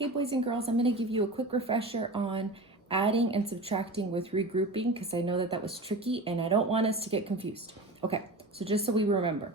Hey boys and girls, I'm going to give you a quick refresher on adding and subtracting with regrouping because I know that was tricky and I don't want us to get confused. Okay, so just so we remember,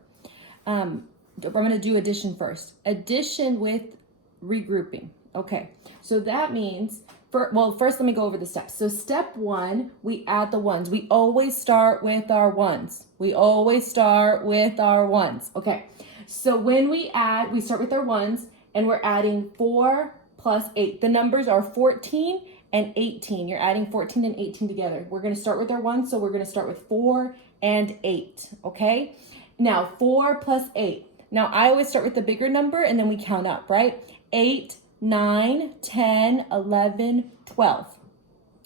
I'm going to do addition first. Addition with regrouping. Okay, so that means, first let me go over the steps. So step one, we add the ones. We always start with our ones. We always start with our ones. Okay, so when we add, we start with our ones and we're adding 4 plus 8. The numbers are 14 and 18. You're adding 14 and 18 together. We're going to start with our ones, so we're going to start with 4 and 8, okay? Now, 4 plus 8. Now, I always start with the bigger number, and then we count up, right? 8, 9, 10, 11, 12.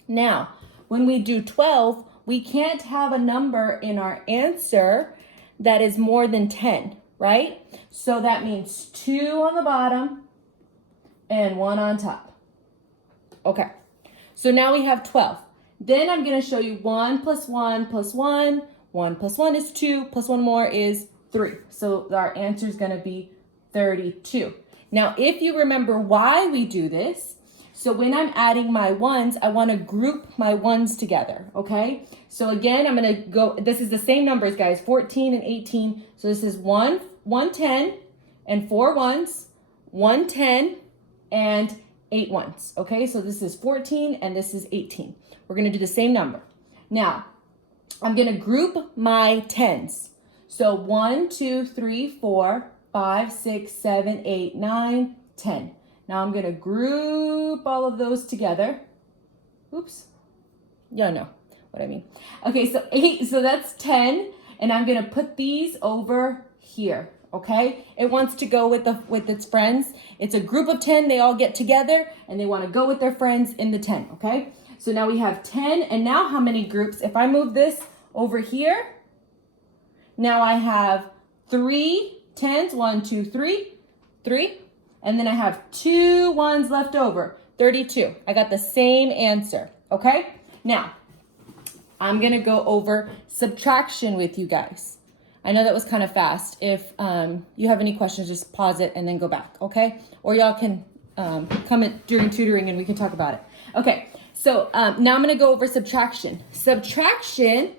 Now, when we do 12, we can't have a number in our answer that is more than 10, right? So that means 2 on the bottom and 1 on top. Okay, so now we have 12. Then I'm going to show you 1 plus 1 plus 1. 1 plus 1 is 2, plus 1 more is 3. So our answer is going to be 32. Now, if you remember why we do this, so when I'm adding my ones, I want to group my ones together, okay? So again, I'm going to go, this is the same numbers, guys, 14 and 18. So this is 110 and 4 ones, 110 and 8 ones, okay? So this is 14 and this is 18. We're going to do the same number. Now, I'm going to group my tens. So 1, 2, 3, 4, 5, 6, 7, 8, 9, 10. Now I'm going to group all of those together. Oops. You know what I mean. Okay, so 8, so that's 10. And I'm going to put these over here, okay? It wants to go with its friends. It's a group of 10. They all get together and they want to go with their friends in the 10, okay? So now we have 10. And now how many groups? If I move this over here, now I have 3 tens, 1, 2, 3, 3. And then I have 2 ones left over, 32. I got the same answer, okay? Now, I'm going to go over subtraction with you guys. I know that was kind of fast. If you have any questions, just pause it and then go back, okay? Or y'all can come in during tutoring and we can talk about it. Okay, so now I'm going to go over subtraction. Subtraction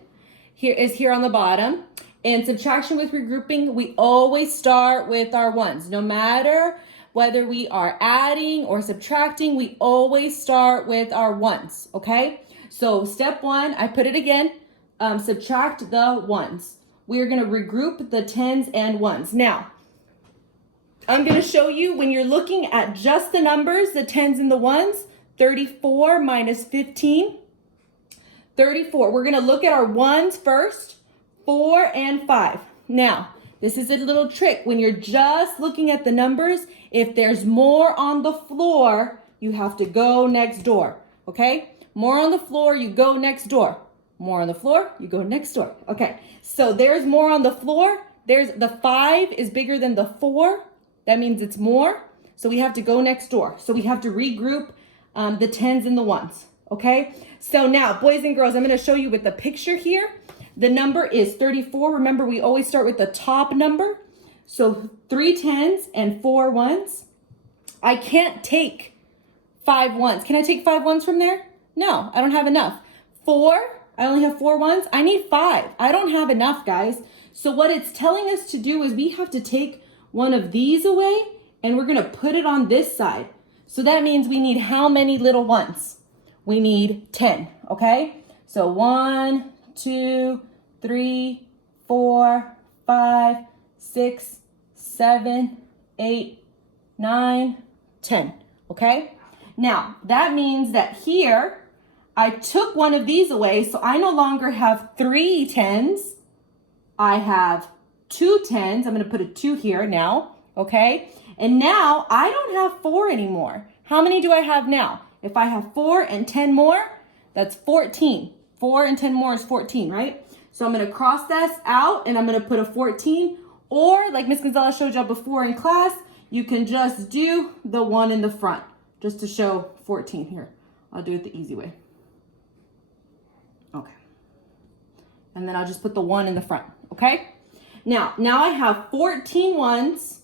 is here on the bottom. And subtraction with regrouping, we always start with our ones. No matter whether we are adding or subtracting, we always start with our ones, okay? So step one, I put it again, subtract the ones. We're going to regroup the tens and ones. Now, I'm going to show you when you're looking at just the numbers, the tens and the ones, 34 minus 15, 34. We're going to look at our ones first, 4 and 5. Now, this is a little trick. When you're just looking at the numbers, if there's more on the floor, you have to go next door, okay? More on the floor, you go next door. More on the floor, you go next door. Okay, so there's more on the floor. There's the 5 is bigger than the 4. That means it's more. So we have to go next door. So we have to regroup the tens and the ones, okay? So now, boys and girls, I'm going to show you with the picture here. The number is 34. Remember, we always start with the top number. So 3 tens and 4 ones. I can't take 5 ones. Can I take 5 ones from there? No, I don't have enough. 4, I only have 4 ones. I need 5. I don't have enough, guys. So what it's telling us to do is we have to take one of these away and we're going to put it on this side. So that means we need how many little ones? We need 10, okay? So 1, 2, 3, 4, 5, 6, 7, 8, 9, 10, okay? Now, that means that here, I took one of these away, so I no longer have 3 tens. I have 2 tens. I'm going to put a 2 here now, okay? And now, I don't have 4 anymore. How many do I have now? If I have 4 and 10 more, that's 14. 4 and 10 more is 14, right? So I'm going to cross this out and I'm going to put a 14. Or like Miss Gonzalez showed you before in class, you can just do the 1 in the front just to show 14 here. I'll do it the easy way. Okay. And then I'll just put the 1 in the front, okay? Now I have 14 ones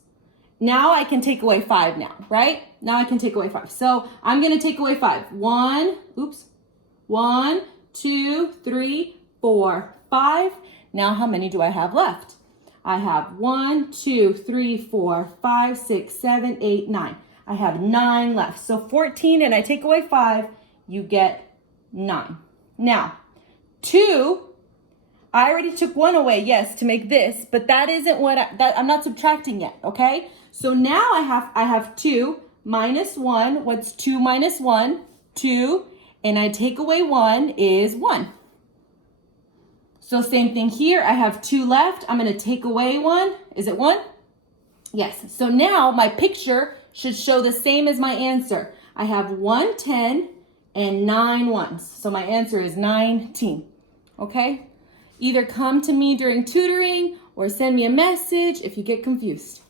now I can take away 5 now, right? Now I can take away 5. So I'm going to take away 5. 1, 2, 3, 4, 5. Now how many do I have left? I have 1, 2, 3, 4, 5, 6, 7, 8, 9. I have 9 left. So 14 and I take away 5, you get 9. Now, 2, I already took 1 away, yes, to make this, but that isn't what I'm not subtracting yet, okay? So now I have 2 minus 1. What's 2 minus 1? 2, and I take away 1 is 1. So same thing here. I have 2 left. I'm going to take away 1. Is it 1? Yes. So now my picture should show the same as my answer. I have 1 10 and 9 ones. So my answer is 19. Okay? Either come to me during tutoring or send me a message if you get confused.